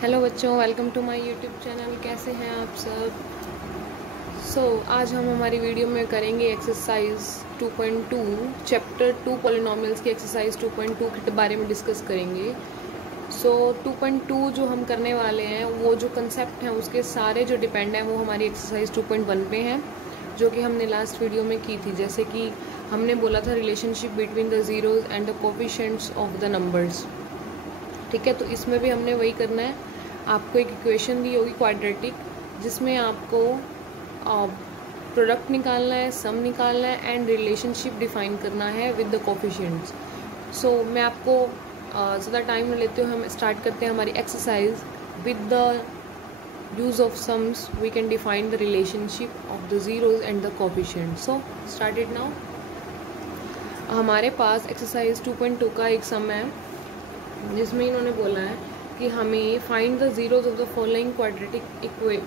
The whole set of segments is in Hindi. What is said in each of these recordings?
हेलो बच्चों, welcome to my YouTube channel. कैसे हैं आप सब? आज हम हमारी वीडियो में करेंगे एक्सरसाइज 2.2 चैप्टर 2 पॉलिनोमियल्स की एक्सरसाइज 2.2 के बारे में डिस्कस करेंगे। 2.2 जो हम करने वाले हैं वो जो कंसेप्ट हैं उसके सारे जो डिपेंड हैं वो हमारी एक्सरसाइज 2.1 पे हैं, जो कि हमने लास्ट वीडियो में की थी। जैसे कि हमने बोला था relationship between the zeros and the coefficients of the numbers. ठीक है, तो इसमें भी हमने वही करना है। आपको एक इक्वेशन दी होगी क्वाड्रेटिक, जिसमें आपको प्रोडक्ट निकालना है, सम निकालना है एंड रिलेशनशिप डिफाइन करना है विद द कोफिशिएंट्स। मैं आपको ज़्यादा टाइम न लेते हुए हम स्टार्ट करते हैं हमारी exercise. With the use of sums we can define the relationship of the zeros and the coefficients. Start it now. हमारे पास एक्सरसाइज 2.2 का एक सम है, जिसमें इन्होंने बोला है कि हमें find the zeros of the following quadratic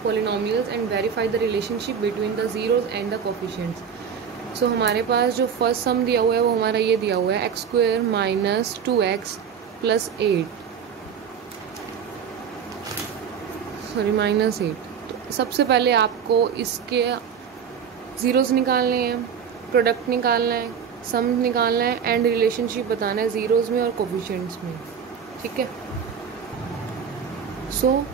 polynomials and verify the relationship between the zeros and the coefficients. हमारे पास जो फर्स्ट सम दिया हुआ है वो हमारा ये दिया हुआ है x² - 2x + 8 -8। तो सबसे पहले आपको इसके ज़ीरोज़ निकालने हैं, प्रोडक्ट निकालना है, सम निकालना है एंड रिलेशनशिप बताना है ज़ीरोज़ में और कोफिशिएंट्स में। ठीक है,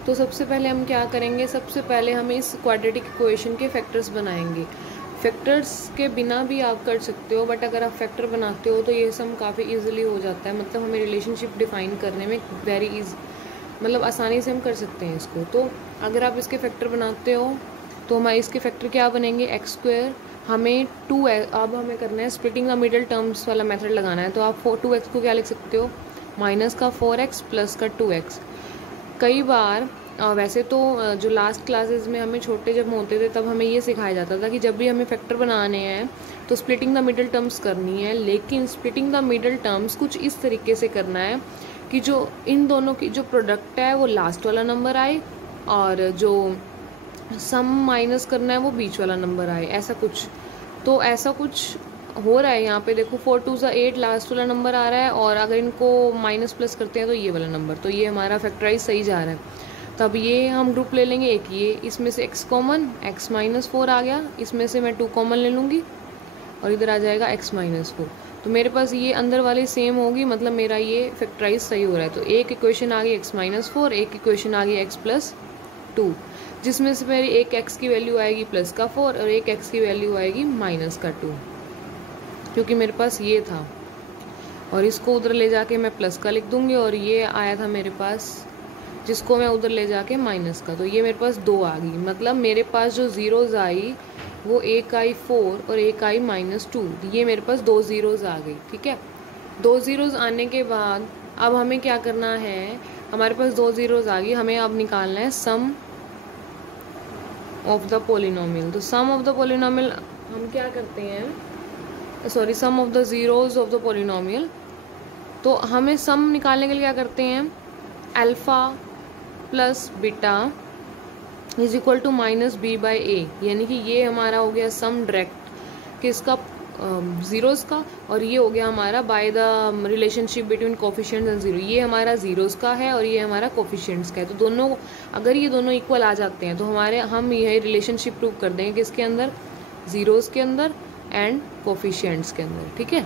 तो सबसे पहले हम क्या करेंगे, सबसे पहले हम इस क्वाड्रेटिक इक्वेशन के फैक्टर्स बनाएंगे। फैक्टर्स के बिना भी आप कर सकते हो, बट अगर आप फैक्टर बनाते हो तो ये सम काफ़ी इजीली हो जाता है। मतलब हमें रिलेशनशिप डिफाइन करने में वेरी इजी, मतलब आसानी से हम कर सकते हैं इसको। तो अगर आप इसके फैक्टर बनाते हो तो हमारे इसके फैक्टर क्या बनेंगे, x²। हमें 2 अब हमें करना है स्प्लिटिंग द मिडिल टर्म्स वाला मेथड लगाना है। तो आप 2x को क्या लिख सकते हो, -4x + 2x। कई बार वैसे तो जो लास्ट क्लासेस में हमें छोटे जब होते थे तब हमें ये सिखाया जाता था कि जब भी हमें फैक्टर बनाने हैं तो स्प्लिटिंग द मिडिल टर्म्स करनी है। लेकिन स्प्लिटिंग द मिडिल टर्म्स कुछ इस तरीके से करना है कि जो इन दोनों की जो प्रोडक्ट है वो लास्ट वाला नंबर आए और जो सम माइनस करना है वो बीच वाला नंबर आए, ऐसा कुछ। तो ऐसा कुछ हो रहा है यहाँ पे। देखो 4 2 8 लास्ट वाला नंबर आ रहा है, और अगर इनको माइनस प्लस करते हैं तो ये वाला नंबर, तो ये हमारा फैक्टराइज सही जा रहा है। तब ये हम ग्रुप ले लेंगे एक, ये इसमें से x कॉमन, x -4 आ गया, इसमें से मैं 2 कॉमन ले लूँगी और इधर आ जाएगा x -4। तो मेरे पास ये अंदर वाली सेम होगी, मतलब मेरा ये फैक्टराइज सही हो रहा है। तो एक इक्वेशन आ गई x -4, एक इक्वेशन आ गई x + 2, जिसमें से मेरी एक x की वैल्यू आएगी +4 और एक x की वैल्यू आएगी -2, क्योंकि मेरे पास ये था। और इसको उधर ले जाके मैं प्लस का लिख दूंगी, और ये आया था मेरे पास जिसको मैं उधर ले जाके माइनस का। तो ये मेरे पास 2 आ गई। मतलब मेरे पास जो ज़ीरोज़ आई वो एक आई 4 और एक आई -2। ये मेरे पास 2 ज़ीरोज़ आ गई। ठीक है, 2 ज़ीरोज़ आने के बाद अब हमें क्या करना है, हमारे पास 2 ज़ीरोज़ आ गई, हमें अब निकालना है सम ऑफ द पोलिनोमियल। तो सम ऑफ द पोलिनोमियल हम क्या करते हैं, sorry, sum of the zeros of the polynomial. तो हमें सम निकालने के लिए क्या करते हैं, अल्फ़ा + बीटा = -b/a, यानी कि ये हमारा हो गया सम डायरेक्ट किसका, ज़ीरोज़ का, और ये हो गया हमारा by the relationship between coefficients and zero. ये हमारा ज़ीरोज़ का है और ये हमारा कोफिशिएंट्स का है। तो दोनों, अगर ये दोनों इक्वल आ जाते हैं तो हम यह रिलेशनशिप प्रूव कर देंगे किसके अंदर, ज़ीरोज़ के अंदर एंड कोफिशिएंट्स के अंदर। ठीक है,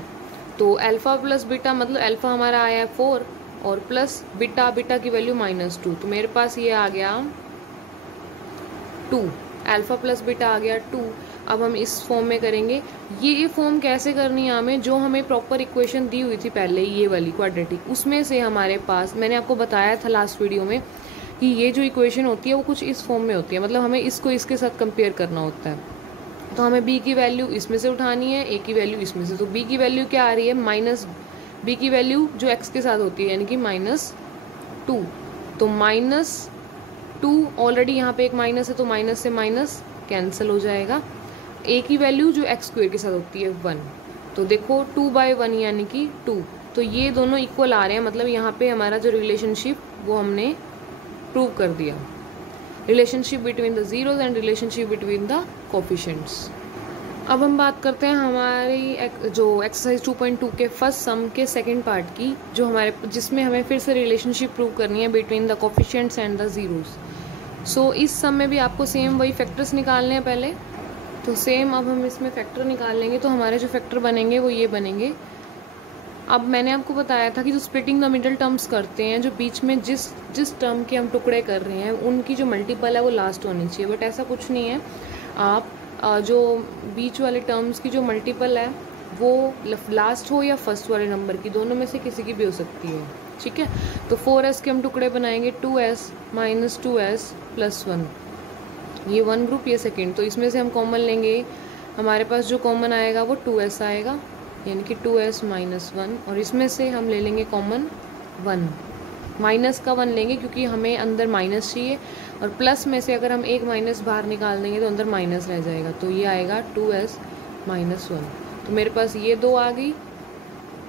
तो अल्फ़ा + बीटा, मतलब अल्फ़ा हमारा आया है 4 और प्लस बीटा की वैल्यू -2। तो मेरे पास ये आ गया 2, अल्फ़ा + बीटा आ गया 2। अब हम इस फॉर्म में करेंगे। ये फॉर्म कैसे करनी है हमें, जो हमें प्रॉपर इक्वेशन दी हुई थी पहले, ये वाली क्वाड्रेटिक, उसमें से हमारे पास, मैंने आपको बताया था लास्ट वीडियो में कि ये जो इक्वेशन होती है वो कुछ इस फॉर्म में होती है। मतलब हमें इसको इसके साथ कंपेयर करना होता है। तो हमें b की वैल्यू इसमें से उठानी है, a की वैल्यू इसमें से। तो b की वैल्यू क्या आ रही है, b की वैल्यू जो x के साथ होती है, यानी कि -2। तो -2 ऑलरेडी यहाँ पे एक माइनस है, तो माइनस से माइनस कैंसिल हो जाएगा। a की वैल्यू जो x² के साथ होती है 1, तो देखो 2/1 यानी कि 2। तो ये दोनों इक्वल आ रहे हैं, मतलब यहाँ पे हमारा जो रिलेशनशिप वो हमने प्रूव कर दिया, relationship between the zeros and relationship between the coefficients. अब हम बात करते हैं हमारी जो एक्सरसाइज 2.2 के फर्स्ट सम के सेकंड पार्ट की, जो जिसमें हमें फिर से रिलेशनशिप प्रूव करनी है between the coefficients and the zeros. So इस सम में भी आपको सेम वही फैक्टर्स निकालने हैं पहले। तो सेम अब हम इसमें फैक्टर निकाल लेंगे। तो हमारे जो फैक्टर बनेंगे वो ये बनेंगे। अब मैंने आपको बताया था कि जो स्प्लिटिंग द मिडल टर्म्स करते हैं, जो बीच में जिस टर्म के हम टुकड़े कर रहे हैं उनकी जो मल्टीपल है वो लास्ट होनी चाहिए। बट ऐसा कुछ नहीं है, आप जो बीच वाले टर्म्स की जो मल्टीपल है वो लास्ट हो या फर्स्ट वाले नंबर की, दोनों में से किसी की भी हो सकती है। ठीक है, तो 4s के हम टुकड़े बनाएंगे 2s माइनस 2s प्लस 1, ये वन ग्रुप, ये सेकेंड। तो इसमें से हम कॉमन लेंगे, हमारे पास जो कॉमन आएगा वो 2s आएगा, यानी कि 2s माइनस 1, और इसमें से हम ले लेंगे कॉमन 1, माइनस का 1 लेंगे क्योंकि हमें अंदर माइनस चाहिए, और प्लस में से अगर हम एक माइनस बाहर निकाल देंगे तो अंदर माइनस रह जाएगा, तो ये आएगा 2s माइनस 1। तो मेरे पास ये दो आ गई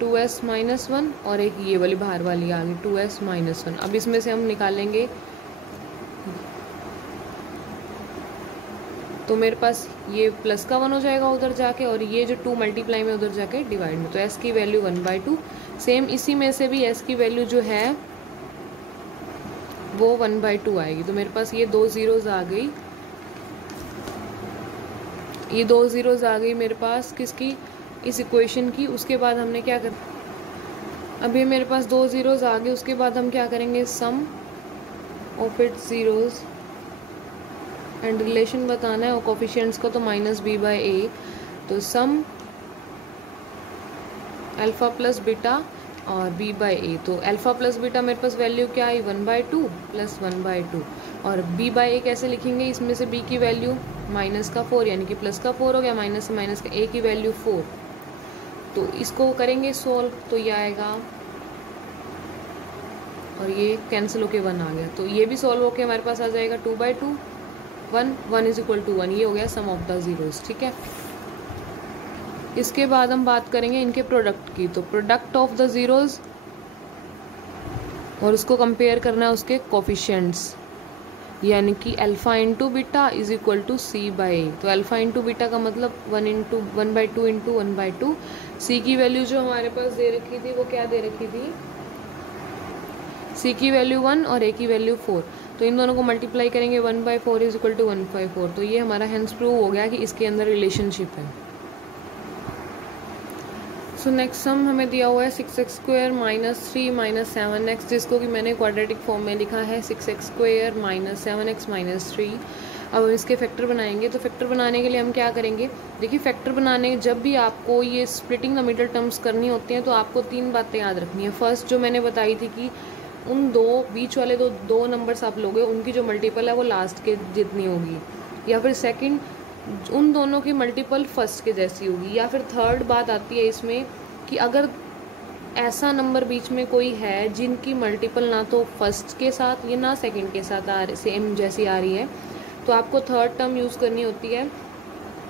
2s माइनस 1, और एक ये वाली बाहर वाली आ गई 2s माइनस 1। अब इसमें से हम निकालेंगे, तो मेरे पास ये प्लस का 1 हो जाएगा उधर जाके, और ये जो 2 मल्टीप्लाई में उधर जाके डिवाइड में, तो s की वैल्यू 1/2। सेम इसी में से भी s की वैल्यू जो है वो 1/2 आएगी। तो मेरे पास ये 2 ज़ीरोज़ आ गई, ये 2 ज़ीरोज़ आ गई मेरे पास किसकी, इस इक्वेशन की। उसके बाद हमने क्या कर, अब ये मेरे पास 2 ज़ीरोज़ आ गए। उसके बाद हम क्या करेंगे, sum of its zeros and relation बताना है, और कोफिशिएंट्स को तो -b/a। तो सम अल्फ़ा प्लस बीटा और b/a, तो अल्फ़ा प्लस बीटा मेरे पास वैल्यू क्या आई 1/2 प्लस 1/2, और b/a कैसे लिखेंगे, इसमें से b की वैल्यू -4 यानी कि प्लस का 4 हो गया, माइनस से माइनस का a की वैल्यू 4। तो इसको करेंगे सोल्व, तो ये आएगा, और ये कैंसिल होके 1 आ गया। तो ये भी सोल्व होके हमारे पास आ जाएगा 2/2, 1 इज इक्वल टू 1, ये हो गया सम ऑफ द ज़ीरोज़। ठीक है, इसके बाद हम बात करेंगे इनके प्रोडक्ट की। तो प्रोडक्ट ऑफ द ज़ीरोज़, और उसको कंपेयर करना है उसके कोफिशिएंट्स, यानी कि alpha into beta is equal to c/a। तो अल्फ़ा इंटू बीटा का मतलब 1/2 इंटू 1/2। c की वैल्यू जो हमारे पास दे रखी थी वो क्या दे रखी थी, c की वैल्यू 1 और a की वैल्यू 4। तो इन दोनों को मल्टीप्लाई करेंगे 1/4 इज इक्वल टू 1/4। तो ये हमारा हेंस प्रूव हो गया कि इसके अंदर रिलेशनशिप है। सो नेक्स्ट सम हमें दिया हुआ है 6x² माइनस 3 माइनस 7x, जिसको कि मैंने क्वाड्रेटिक फॉर्म में लिखा है 6x² माइनस 7x माइनस 3। अब हम इसके फैक्टर बनाएंगे। तो फैक्टर बनाने के लिए हम क्या करेंगे, देखिए फैक्टर बनाने जब भी आपको ये स्प्लिटिंग द मिडल टर्म्स करनी होती हैं तो आपको 3 बातें याद रखनी है। फर्स्ट जो मैंने बताई थी कि उन दो बीच वाले दो नंबर्स आप लोगे, उनकी जो मल्टीपल है वो लास्ट के जितनी होगी, या फिर सेकंड उन दोनों की मल्टीपल फर्स्ट के जैसी होगी, या फिर थर्ड बात आती है इसमें कि अगर ऐसा नंबर बीच में कोई है जिनकी मल्टीपल ना तो फर्स्ट के साथ या ना सेकंड के साथ सेम जैसी आ रही है, तो आपको थर्ड टर्म यूज़ करनी होती है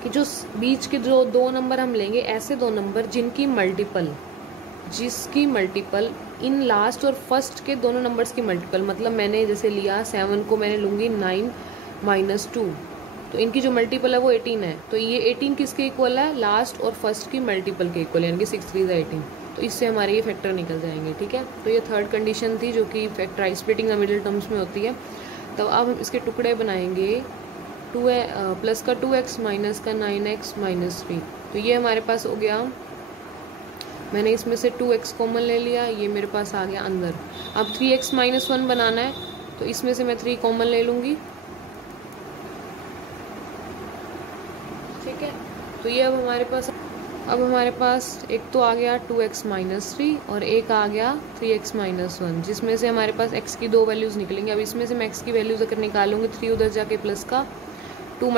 कि जो बीच के जो 2 नंबर हम लेंगे, ऐसे 2 नंबर जिसकी मल्टीपल इन लास्ट और फर्स्ट के दोनों नंबर्स की मल्टीपल, मतलब मैंने जैसे लिया 7 को मैंने लूँगी 9 माइनस 2, तो इनकी जो मल्टीपल है वो 18 है। तो ये 18 किसके इक्वल है, लास्ट और फर्स्ट की मल्टीपल के इक्वल, यानी कि 6 3 18। तो इससे हमारे ये फैक्टर निकल जाएंगे। ठीक है, तो ये थर्ड कंडीशन थी जो कि factorise splitting the middle terms में होती है। तो अब हम इसके टुकड़े बनाएंगे, प्लस का 2x माइनस का 9x माइनस 3। तो ये हमारे पास हो गया, मैंने इसमें से 2x कॉमन ले लिया, ये मेरे पास आ गया अंदर। अब 3x माइनस 1 बनाना है, तो इसमें से मैं 3 कॉमन ले लूँगी। ठीक है, तो ये अब हमारे पास एक तो आ गया 2x माइनस 3 और एक आ गया 3x माइनस 1, जिसमें से हमारे पास x की 2 वैल्यूज़ निकलेंगी। अब इसमें से मैं x की वैल्यूज़ अगर निकालूंगी, 3 उधर जाके प्लस का 2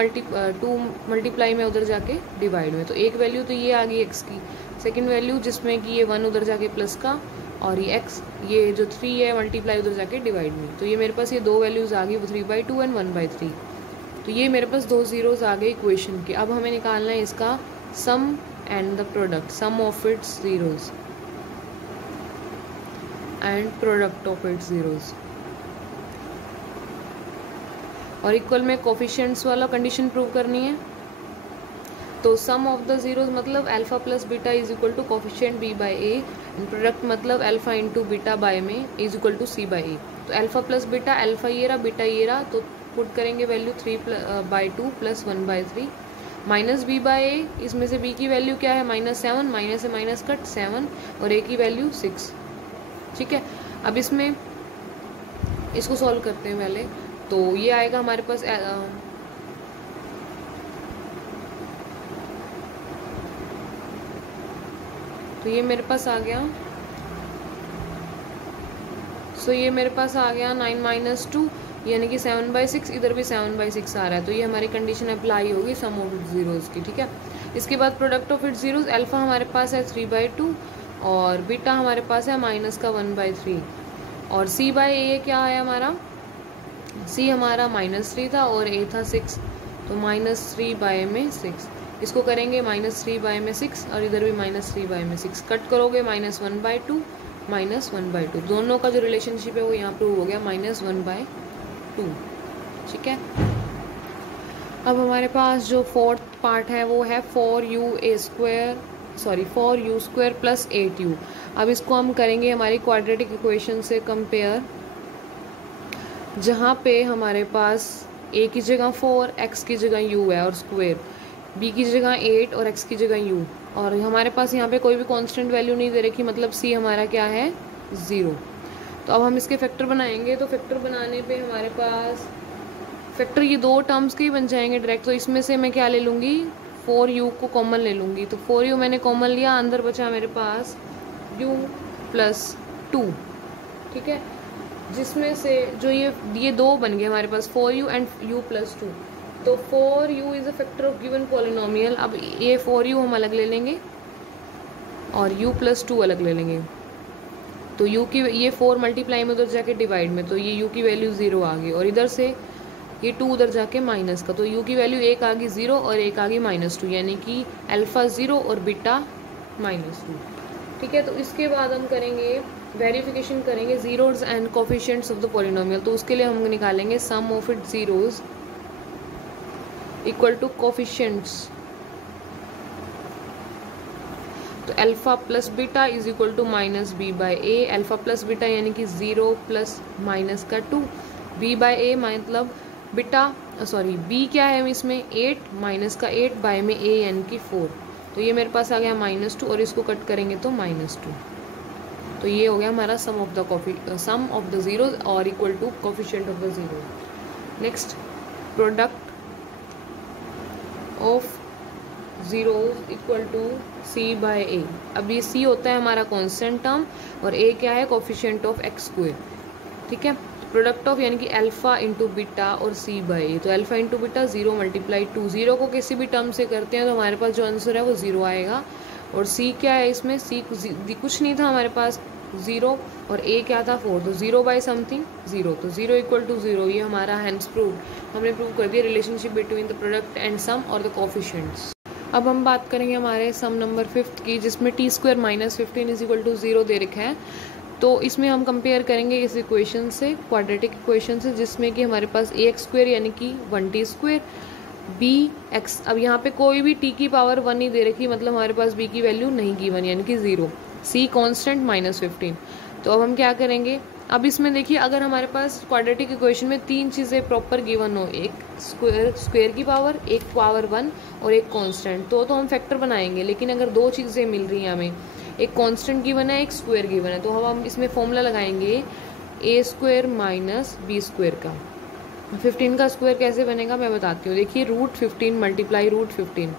मल्टीप्लाई में उधर जाके डिवाइड में, तो एक वैल्यू तो ये आ गई x की। सेकंड वैल्यू जिसमें कि ये 1 उधर जाके प्लस का, और ये x ये जो 3 है मल्टीप्लाई उधर जाके डिवाइड में, तो ये मेरे पास ये 2 वैल्यूज़ आ गई, वो 3/2 एंड 1/3। तो ये मेरे पास 2 ज़ीरोज़ आ गए इक्वेशन के। अब हमें निकालना है इसका sum and the product, sum of its zeros and product of its zeros, और इक्वल में कोफिशिएंट्स वाला कंडीशन प्रूव करनी है। तो सम ऑफ द जीरोज मतलब alpha plus beta is equal to coefficient b by a, and product मतलब अल्फा इंटू बीटा बाय में is equal to c by a. तो अल्फा प्लस बीटा, अल्फा ये रहा, बीटा ये रहा, तो पुट करेंगे value 3/2 plus 1/3 minus b by a. इसमें से बी की वैल्यू क्या है -7, माइनस से माइनस कट 7, और ए की वैल्यू 6। ठीक है, अब इसमें इसको सॉल्व करते हैं पहले। तो ये आएगा हमारे पास तो ये मेरे पास आ गया, सो ये मेरे पास आ गया 9 - 2 यानी कि 7/6, इधर भी 7/6 आ रहा है। तो ये हमारी कंडीशन अप्लाई होगी सम ऑफ इट्स जीरोज की। ठीक है, इसके बाद product of it's zeros, alpha हमारे पास है 3/2 और बीटा हमारे पास है -1/3, और सी बाई ए क्या है हमारा, सी हमारा -3 था और ए था 6, तो -3/6। इसको करेंगे -3/6 और इधर भी -3/6, कट करोगे -1/2 -1/2, दोनों का जो रिलेशनशिप है वो यहाँ प्रूव हो गया -1/2। ठीक है, अब हमारे पास जो फोर्थ पार्ट है वो है 4u² प्लस 8u। अब इसको हम करेंगे हमारी क्वाड्रेटिक इक्वेशन से कंपेयर, जहाँ पे हमारे पास a की जगह 4, x की जगह u है और स्क्वायर, b की जगह 8 और x की जगह u, और हमारे पास यहाँ पे कोई भी कांस्टेंट वैल्यू नहीं दे रखी, मतलब c हमारा क्या है 0। तो अब हम इसके फैक्टर बनाएंगे। तो फैक्टर बनाने पे हमारे पास फैक्टर ये दो टर्म्स के ही बन जाएंगे डायरेक्ट। तो इसमें से मैं क्या ले लूँगी, 4u को कॉमन ले लूँगी। तो 4u मैंने कॉमन लिया, अंदर बचा मेरे पास u + 2। ठीक है, जिसमें से जो ये दो बन गए हमारे पास 4u एंड u + 2। तो 4u is a factor of given polynomial. अब ये 4u हम अलग ले लेंगे और u + 2 अलग ले लेंगे। तो u की ये 4 मल्टीप्लाई में उधर जाके डिवाइड में, तो ये u की वैल्यू 0 आ गई, और इधर से ये 2 उधर जाके माइनस का, तो u की वैल्यू एक आ गई 0 और एक आ गई -2, यानी कि अल्फा 0 और बीटा -2। ठीक है, तो इसके बाद हम करेंगे वेरिफिकेशन करेंगे zeros and coefficients of the polynomial. तो उसके लिए हम निकालेंगे sum of it zeros equal to coefficients. तो alpha plus beta is equal to -b/a, alpha plus beta यानी कि 0 प्लस माइनस का 2, b/a मतलब बीटा b क्या है इसमें 8, माइनस का 8 बाय में a यानी कि 4। तो ये मेरे पास आ गया -2 और इसको कट करेंगे तो -2। तो ये हो गया हमारा सम ऑफ द जीरोज और equal to coefficient of the zero. Next, product of zeros equal to c/a। अब ये c होता है हमारा कांस्टेंट टर्म और a क्या है, कोफिशिएंट ऑफ x²। ठीक है, प्रोडक्ट ऑफ यानी कि अल्फा इंटू बीटा और c/a। तो अल्फा इंटू बीटा 0 × 2, 0 को किसी भी टर्म से करते हैं तो हमारे पास जो आंसर है वो 0 आएगा। और c क्या है, इसमें c कुछ नहीं था हमारे पास 0, और a क्या था 4, तो 0/something 0, तो 0 = 0। ये हमारा हैंस प्रूव, हमने प्रूव कर दिया relationship between the product and sum और द कोफिशिएंट्स। अब हम बात करेंगे हमारे सम नंबर 5 की, जिसमें t² - 15 = 0 दे रखा है। तो इसमें हम कंपेयर करेंगे इस इक्वेशन से, क्वाड्रेटिक इक्वेशन से, जिसमें कि हमारे पास ax² यानी कि 1t², bx, अब यहाँ पे कोई भी t की पावर 1 नहीं दे रखी, मतलब हमारे पास b की वैल्यू नहीं गिवन यानी कि 0, c कांस्टेंट -15। तो अब हम क्या करेंगे, अब इसमें देखिए अगर हमारे पास क्वाड्रेटिक इक्वेशन में 3 चीज़ें प्रॉपर गिवन हो, एक स्क्वायर की पावर, एक पावर 1 और एक कांस्टेंट, तो हम फैक्टर बनाएंगे। लेकिन अगर 2 चीज़ें मिल रही हैं हमें, एक कांस्टेंट गिवन है, एक स्क्वायर गिवन है, तो हम इसमें फॉर्मूला लगाएंगे a² - b² का। 15 का स्क्वायर कैसे बनेगा मैं बताती हूँ। देखिए √15 × √15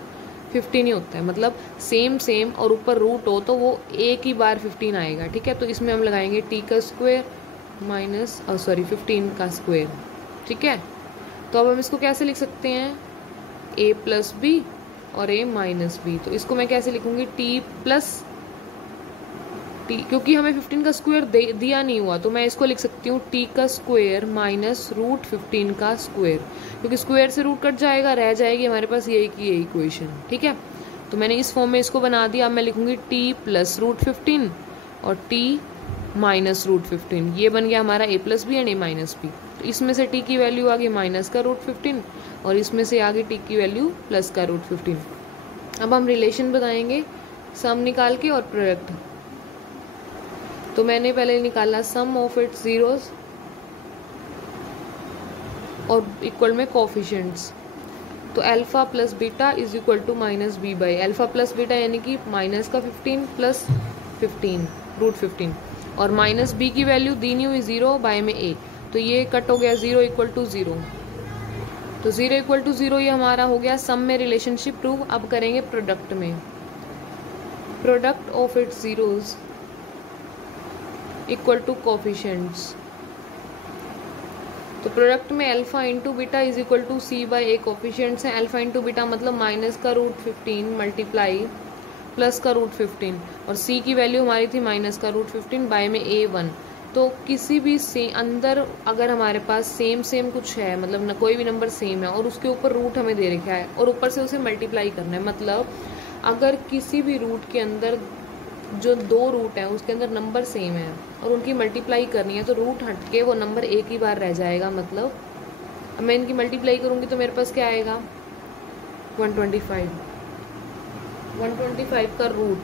15 ही होता है, मतलब सेम और ऊपर रूट हो तो वो एक ही बार 15 आएगा। ठीक है, तो इसमें हम लगाएंगे t का स्क्वायर 15 का स्क्वायर। ठीक है, तो अब हम इसको कैसे लिख सकते हैं, a + b और a - b। तो इसको मैं कैसे लिखूंगी, t + क्योंकि हमें 15 का स्क्वायर दिया नहीं हुआ, तो मैं इसको लिख सकती हूँ t का स्क्वायर -√15 का स्क्वायर, क्योंकि स्क्वायर से रूट कट जाएगा, रह जाएगी हमारे पास यही की यही इक्वेशन। ठीक है, तो मैंने इस फॉर्म में इसको बना दिया। अब मैं लिखूंगी t + √15 और t -√15, ये बन गया हमारा a + b and a - b। तो इसमें से t की वैल्यू आ गई -का √15 और इसमें से आ गई t की वैल्यू + का √15। अब हम रिलेशन बताएंगे सम निकाल के और प्रोडक्ट। तो मैंने पहले निकाला सम ऑफ इट्स जीरोस और इक्वल में कोफिशिएंट्स। तो alpha plus beta is equal to minus b by alpha plus beta, यानी कि माइनस का 15 प्लस 15 रूट 15, और माइनस बी की वैल्यू दी नहीं हुई 0 बाय में ए, तो ये कट हो गया 0 इक्वल टू 0। तो 0 इक्वल टू 0 ये हमारा हो गया सम में रिलेशनशिप प्रूव। अब करेंगे प्रोडक्ट में। Product of its zeros equal to coefficients. तो प्रोडक्ट में alpha into beta is equal to c by a coefficients हैं। अल्फा इंटू बीटा मतलब माइनस का रूट 15 मल्टीप्लाई प्लस का रूट 15, और सी की वैल्यू हमारी थी माइनस का रूट 15 बाय में ए 1। तो किसी भी से अंदर अगर हमारे पास सेम कुछ है, मतलब न कोई भी नंबर सेम है और उसके ऊपर रूट हमें दे रखा है और ऊपर से उसे मल्टीप्लाई करना है, मतलब अगर किसी भी रूट के अंदर जो दो रूट है उसके अंदर नंबर सेम है और उनकी मल्टीप्लाई करनी है, तो रूट हट के वो नंबर एक ही बार रह जाएगा। मतलब अब मैं इनकी मल्टीप्लाई करूँगी तो मेरे पास क्या आएगा 125 का रूट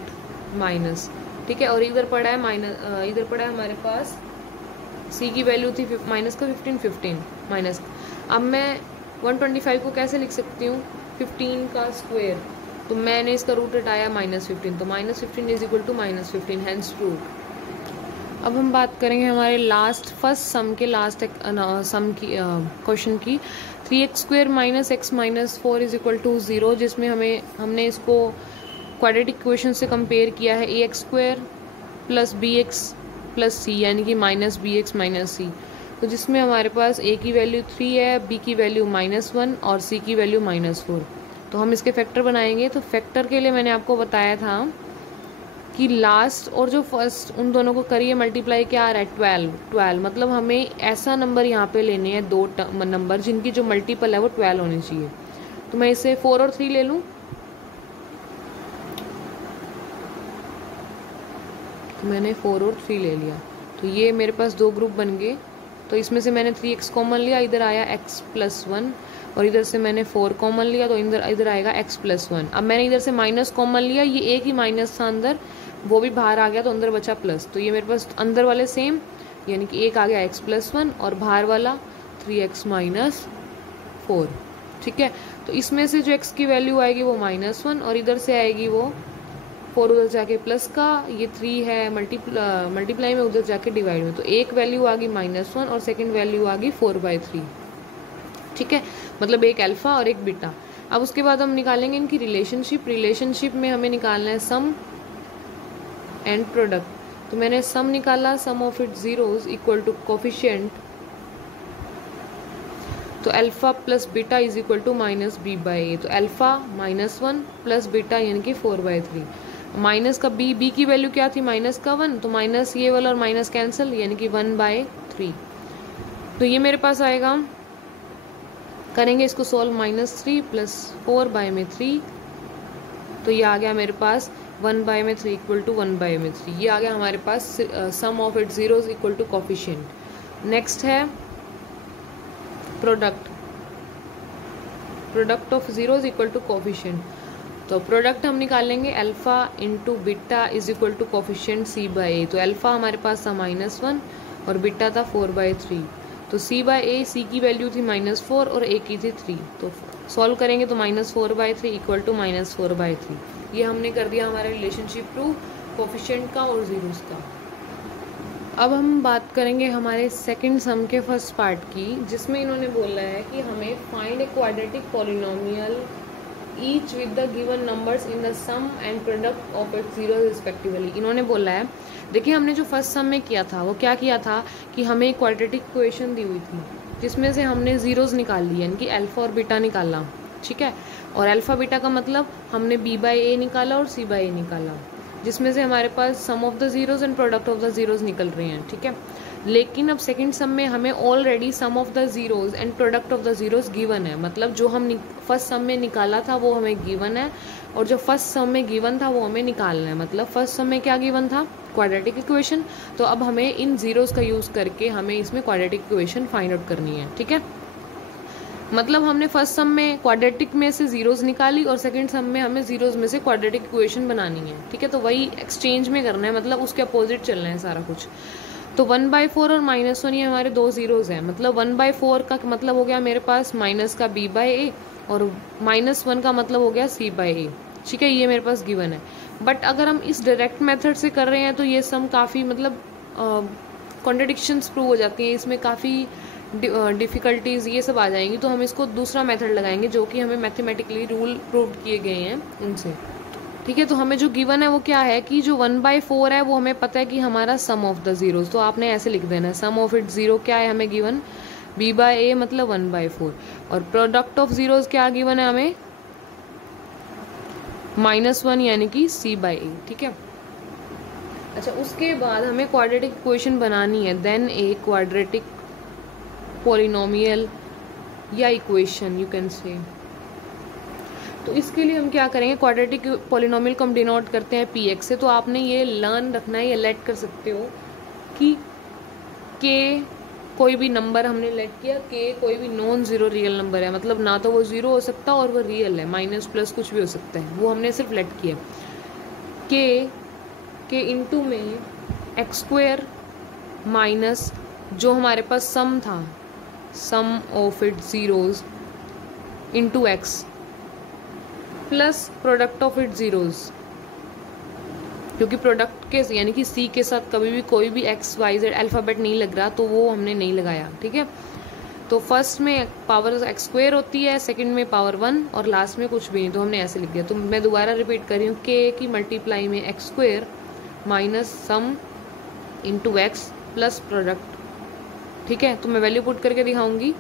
माइनस, ठीक है। और इधर पड़ा है माइनस, इधर पड़ा है हमारे पास सी की वैल्यू थी माइनस का 15 माइनस। अब मैं 125 को कैसे लिख सकती हूँ 15 का स्क्वायर, तो मैंने इसका रूट हटाया -15, तो -15 is equal to -15 hence root. अब हम बात करेंगे हमारे लास्ट फर्स्ट सम के लास्ट सम की क्वेश्चन की। 3x² - x - 4 is equal to 0, जिसमें हमने इसको क्वाड्रेटिक इक्वेशन से कंपेयर किया है ax² plus bx plus c, यानी कि -bx - c। तो जिसमें हमारे पास a की वैल्यू 3 है, b की वैल्यू -1 और c की वैल्यू -4। तो हम इसके फैक्टर बनाएंगे। तो फैक्टर के लिए मैंने आपको बताया था कि लास्ट और जो फर्स्ट उन दोनों को करिए मल्टीप्लाई, क्या आ रहा है 12। मतलब हमें ऐसा नंबर यहाँ पे लेने हैं, दो नंबर जिनकी जो मल्टीपल है वो 12 होनी चाहिए। तो मैं इसे 4 और 3 ले लूँ, तो मैंने 4 और 3 ले लिया, तो ये मेरे पास दो ग्रुप बन गए। तो इसमें से मैंने 3x कॉमन लिया, इधर आया x + 1, और इधर से मैंने 4 कॉमन लिया, तो इधर आएगा x + 1। अब मैंने इधर से माइनस कॉमन लिया, ये एक ही माइनस था अंदर, वो भी बाहर आ गया, तो अंदर बचा प्लस। तो ये मेरे पास अंदर वाले सेम, यानी कि एक आ गया x + 1 और बाहर वाला 3x - 4, ठीक है। तो इसमें से जो x की वैल्यू आएगी वो -1 और इधर से आएगी वो 4 उधर जाके प्लस का, ये 3 है मल्टीप्लाई में, उधर जाके डिवाइड में। तो एक वैल्यू आ गई -1 और सेकंड वैल्यू आ गई 4/3, ठीक है। मतलब एक अल्फा और एक बीटा। अब उसके बाद हम निकालेंगे इनकी रिलेशनशिप में हमें निकालना है सम एंड प्रोडक्ट। तो मैंने सम निकाला, sum of its zeros equal to coefficient. तो alpha plus beta is equal to -b/a। तो अल्फा -1 प्लस बीटा यानी कि 4/3। माइनस का b की वैल्यू क्या थी -1, तो माइनस ये वाला और माइनस कैंसिल, यानी कि 1/3। तो ये मेरे पास आएगा, करेंगे इसको सॉल्व, -3 प्लस 4/3, तो ये आ गया मेरे पास 1/3 इक्वल टू 1/3। ये आ गया हमारे पास sum of its zeros equal to coefficient. Next है product of zeros equal to coefficient. तो प्रोडक्ट हम निकालेंगे alpha into beta is equal to coefficient c/a। तो अल्फा हमारे पास था -1 और बीटा था 4/3। तो c/a, c की वैल्यू थी -4 और a की थी 3। तो सॉल्व करेंगे तो -4/3 इक्वल टू -4/3। ये हमने कर दिया हमारा रिलेशनशिप प्रूव कोफिशिएंट का और जीरोस का। अब हम बात करेंगे हमारे सेकंड सम के फर्स्ट पार्ट की, जिसमें इन्होंने बोला है कि हमें find a quadratic polynomial each with the given numbers in the sum and product of its zeros respectively. इन्होंने बोला है, देखिए हमने जो फर्स्ट सम में किया था वो क्या किया था कि हमें क्वाड्रेटिक इक्वेशन दी हुई थी जिसमें से हमने जीरोस निकाल लिए, यानी कि अल्फा और बीटा निकाला, ठीक है। और अल्फा बीटा का मतलब हमने b/a निकाला और c/a निकाला, जिसमें से हमारे पास sum of the zeros and product of the zeros निकल रहे हैं, ठीक है। लेकिन अब सेकंड सम में हमें already sum of the zeros and product of the zeros given है, मतलब जो हम फर्स्ट सम में निकाला था वो हमें गिवन है और जो फर्स्ट सम में गिवन था वो हमें निकालना है। मतलब फर्स्ट सम में क्या गिवन था, क्वाड्रेटिक इक्वेशन। तो अब हमें इन जीरोस का यूज़ करके हमें इसमें क्वाड्रेटिक इक्वेशन फाइंड आउट करनी है, ठीक है। मतलब हमने फर्स्ट सम में क्वाड्रेटिक में से जीरोस निकाली और सेकंड सम में हमें जीरोस में से क्वाड्रेटिक इक्वेशन बनानी है, ठीक है। तो वही एक्सचेंज में करना है, मतलब उसके अपोजिट चलना है सारा कुछ। तो 1/4 और -1 ये हमारे दो जीरोस हैं, मतलब 1/4 का मतलब हो गया मेरे पास माइनस का b/a और -1 का मतलब हो गया c/a, ठीक है। ये मेरे पास गिवन है। बट अगर हम इस डायरेक्ट मेथड से कर रहे हैं तो ये सम काफ़ी मतलब कॉन्ट्रडिक्शंस प्रूव हो जाती हैं, इसमें काफ़ी डिफ़िकल्टीज ये सब आ जाएंगी। तो हम इसको दूसरा मेथड लगाएंगे जो कि हमें मैथमेटिकली रूल प्रूव किए गए हैं उनसे, ठीक है। तो हमें जो गिवन है वो क्या है कि जो 1/4 है वो हमें पता है कि हमारा सम ऑफ द जीरोस, तो आपने ऐसे लिख देना है सम ऑफ इट जीरो क्या है हमें गिवन b/a मतलब 1/4, और प्रोडक्ट ऑफ जीरोस क्या गिवन है हमें -1 यानी कि c/a, ठीक है। अच्छा, उसके बाद हमें क्वाड्रेटिक इक्वेशन बनानी है, देन ए क्वाड्रेटिक पॉलिनोमियल या इक्वेशन यू कैन से। तो इसके लिए हम क्या करेंगे, क्वाड्रेटिक पॉलिनोमियल को हम डिनोट करते हैं px से। तो आपने ये लर्न रखना है, ये लेट कर सकते हो कि k कोई भी नंबर हमने लेट किया, k कोई भी नॉन जीरो रियल नंबर है, मतलब ना तो वो जीरो हो सकता और वो रियल है, माइनस प्लस कुछ भी हो सकता है, वो हमने सिर्फ लेट किया। k इंटू में x² माइनस जो हमारे पास सम था, sum of it zeros into x plus product of it zeros, क्योंकि प्रोडक्ट के यानी कि c के साथ कभी भी कोई भी x, y, z अल्फ़ाबेट नहीं लग रहा, तो वो हमने नहीं लगाया, ठीक है। तो फर्स्ट में पावर x² होती है, सेकंड में पावर 1 और लास्ट में कुछ भी नहीं, तो हमने ऐसे लिख दिया। तो मैं दोबारा रिपीट कर रही हूँ, k की मल्टीप्लाई में x² minus sum into x plus product, ठीक है। तो मैं वैल्यू पुट करके दिखाऊंगी,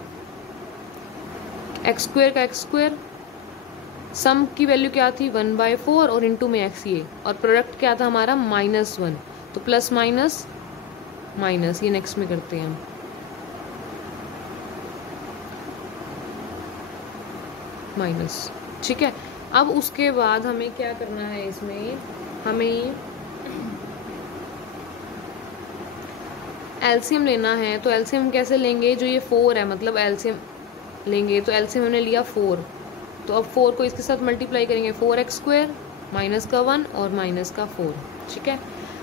x² का x², सम की वैल्यू क्या थी 1/4 और इंटू में x ये, और प्रोडक्ट क्या था हमारा -1, तो प्लस माइनस माइनस, ये नेक्स्ट में करते हैं हम। माइनस, ठीक है। अब उसके बाद हमें क्या करना है, इसमें हमें एलसीएम लेना है। तो एलसीएम कैसे लेंगे, जो ये 4 है मतलब एलसीएम लेंगे, तो एलसीएम हमने लिया 4, तो अब 4 को इसके साथ मल्टीप्लाई करेंगे, 4x² माइनस का 1 और माइनस का 4, ठीक है।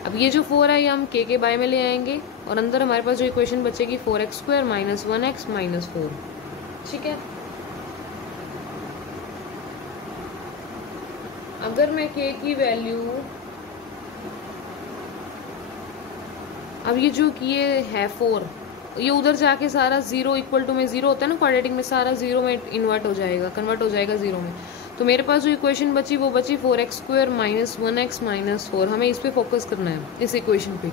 अब ये जो 4 है ये हम के बाय में ले आएंगे और अंदर हमारे पास जो इक्वेशन बचेगी 4x² माइनस 1x माइनस 4, ठीक है। अगर मैं k की वैल्यू, अब ये जो कि ये है 4, ये उधर जाके सारा 0 इक्वल टू में 0 होता है ना क्वाड्रेटिक में, सारा 0 में इन्वर्ट हो जाएगा, कन्वर्ट हो जाएगा 0 में। तो मेरे पास जो इक्वेशन बची वो बची 4x² माइनस 1x माइनस 4, हमें इस पे फोकस करना है, इस इक्वेशन पे।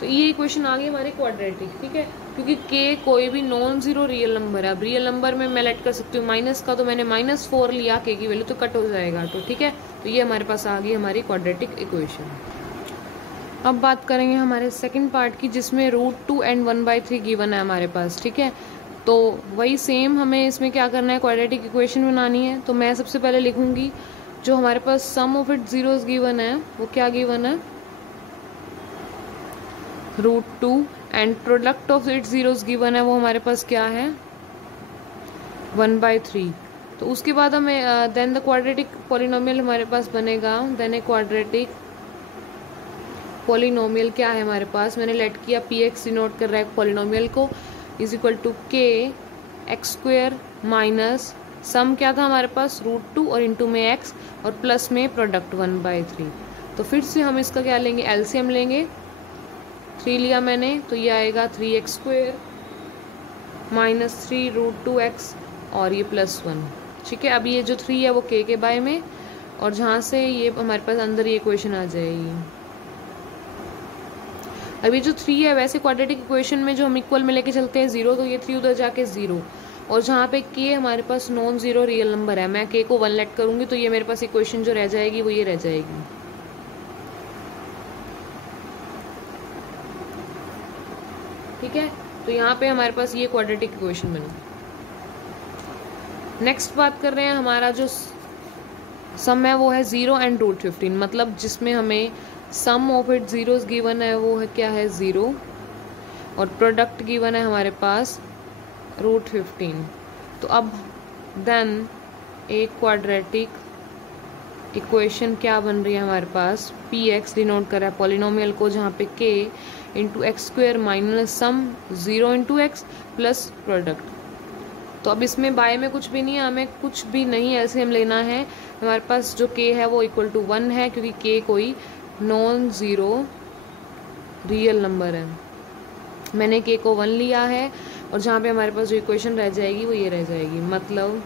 तो ये इक्वेशन आ गई हमारी क्वाड्रेटिक, ठीक है, क्योंकि k कोई भी नॉन जीरो रियल नंबर है। अब रियल नंबर में मैं लेट कर सकती हूँ माइनस का, तो मैंने -4 लिया k की वैल्यू, तो कट हो जाएगा, तो ठीक है। तो ये हमारे पास आ गई हमारी क्वाड्रेटिक इक्वेशन। अब बात करेंगे हमारे सेकंड पार्ट की, जिसमें √2 एंड 1/3 गिवन है हमारे पास, ठीक है। तो वही सेम हमें इसमें क्या करना है, क्वाड्रेटिक इक्वेशन बनानी है। तो मैं सबसे पहले लिखूंगी जो हमारे पास sum of it zeros given है, वो क्या गिवन है √2, and product of it zeros given है, वो हमारे पास क्या है 1/3। तो उसके बाद हमें देन द क्वाड्रेटिक पॉलिनोमियल हमारे पास बनेगा, देन ए क्वाड्रेटिक पॉलिनोमियल क्या है हमारे पास, मैंने लेट किया px डिनोट कर रहा है पॉलिनोमियल को, is equal to k x² minus sum क्या था हमारे पास √2 और इंटू में x और प्लस में प्रोडक्ट 1/3। तो फिर से हम इसका क्या लेंगे, एलसीएम लेंगे, 3 लिया मैंने, तो ये आएगा 3x² माइनस 3 √2x और ये +1, ठीक है। अब ये जो 3 है वो k के बाय में, और जहाँ से ये हमारे पास अंदर ये इक्वेशन आ जाएगी। अब ये जो 3 है, वैसे क्वाड्रेटिक इक्वेशन में जो हम इक्वल में लेके चलते हैं 0, तो ये 3 उधर जाके 0, और जहाँ पे k हमारे पास नॉन जीरो रियल नंबर है, मैं k को 1 लेट करूंगी, तो ये मेरे पास इक्वेशन जो रह जाएगी वो ये रह जाएगी। ठीक है, तो यहाँ पे हमारे पास ये क्वाड्रेटिक इक्वेशन बनी। नेक्स्ट बात कर रहे हैं, हमारा जो सम है वो है 0 एंड √15, मतलब जिसमें हमें सम ऑफ इट जीरोस गिवन है वो है क्या है 0, और प्रोडक्ट गिवन है हमारे पास √15। तो अब देन एक क्वाड्रेटिक इक्वेशन क्या बन रही है हमारे पास, पी एक्स डिनोट करा है पॉलिनोमियल को, जहाँ पे के इंटू एक्स स्क्वायर माइनस सम 0 इंटू एक्स प्लस प्रोडक्ट। तो अब इसमें बाय में कुछ भी नहीं है, हमें कुछ भी नहीं एलसीएम लेना है। हमारे पास जो के है वो इक्वल टू 1 है, क्योंकि के कोई नॉन ज़ीरो रियल नंबर है। मैंने के को 1 लिया है, और जहाँ पे हमारे पास जो इक्वेशन रह जाएगी वो ये रह जाएगी। मतलब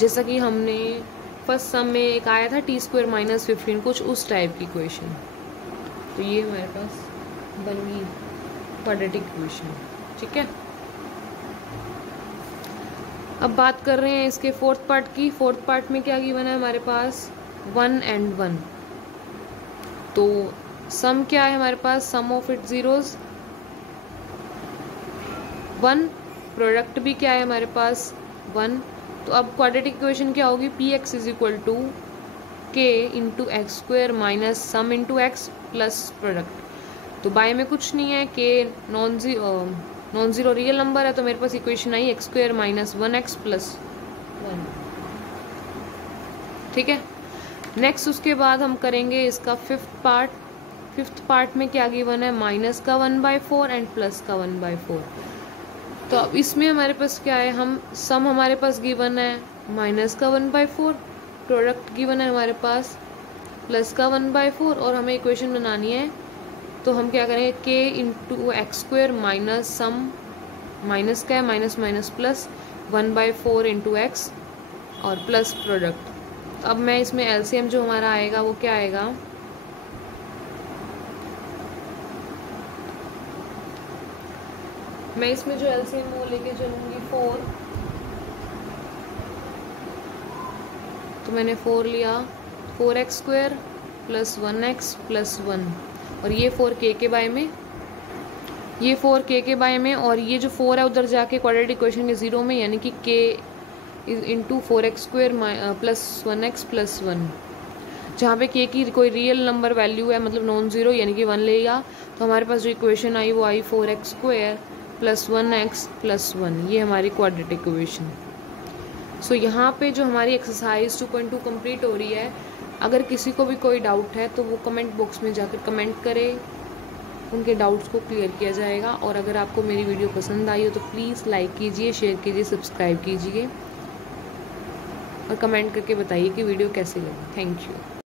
जैसा कि हमने फर्स्ट सम में एक आया था टी स्क्वायर माइनस 15, कुछ उस टाइप की इक्वेशन। तो ये हमारे पास बन गई क्वाड्रेटिक इक्वेशन। ठीक है, अब बात कर रहे हैं इसके फोर्थ पार्ट की। फोर्थ पार्ट में क्या गिवन है हमारे पास, 1 and 1। तो सम क्या है हमारे पास, sum of it zeros 1, product भी क्या है हमारे पास 1। तो अब क्वाड्रेटिक इक्वेशन क्या होगी, p x is equal to k into x square minus sum into x plus product. तो बाय में कुछ नहीं है, के नॉन ज़ीरो रियल नंबर है, तो मेरे पास इक्वेशन आई एक्स स्क्वायर माइनस 1x प्लस 1। ठीक है, नेक्स्ट उसके बाद हम करेंगे इसका फिफ्थ पार्ट। फिफ्थ पार्ट में क्या गिवन है, माइनस का 1/4 एंड प्लस का 1/4। तो अब इसमें हमारे पास क्या है, हम सम हमारे पास गिवन है माइनस का 1/4, प्रोडक्ट गिवन है हमारे पास प्लस का 1/4, और हमें इक्वेशन बनानी है। तो हम क्या करेंगे, के इंटू एक्स स्क्वायर माइनस सम, माइनस का है minus minus plus 1/4 into x और प्लस प्रोडक्ट। तो अब मैं इसमें एलसीएम जो हमारा आएगा वो क्या आएगा, मैं इसमें जो एलसीएम वो लेके चलूंगी 4। तो मैंने 4 लिया, 4x स्क्वायर प्लस 1x प्लस 1, और ये 4 के बाय में, ये 4 के बाय में, और ये जो 4 है उधर जाके क्वाड्रेटिक इक्वेशन के 0 में, यानी कि के into 4x square plus 1x प्लस 1। जहाँ पे के की कोई रियल नंबर वैल्यू है, मतलब नॉन ज़ीरो यानी कि 1 लेगा, तो हमारे पास जो इक्वेशन आई वो आई 4x स्क्वायर प्लस 1x प्लस 1। ये हमारी क्वाड्रेटिक इक्वेशन। सो यहाँ पे जो हमारी एक्सरसाइज 2.2 कंप्लीट हो रही है। अगर किसी को भी कोई डाउट है तो वो कमेंट बॉक्स में जाकर कमेंट करे, उनके डाउट्स को क्लियर किया जाएगा। और अगर आपको मेरी वीडियो पसंद आई हो तो प्लीज़ लाइक कीजिए, शेयर कीजिए, सब्सक्राइब कीजिए, और कमेंट करके बताइए कि वीडियो कैसी लगी। Thank you.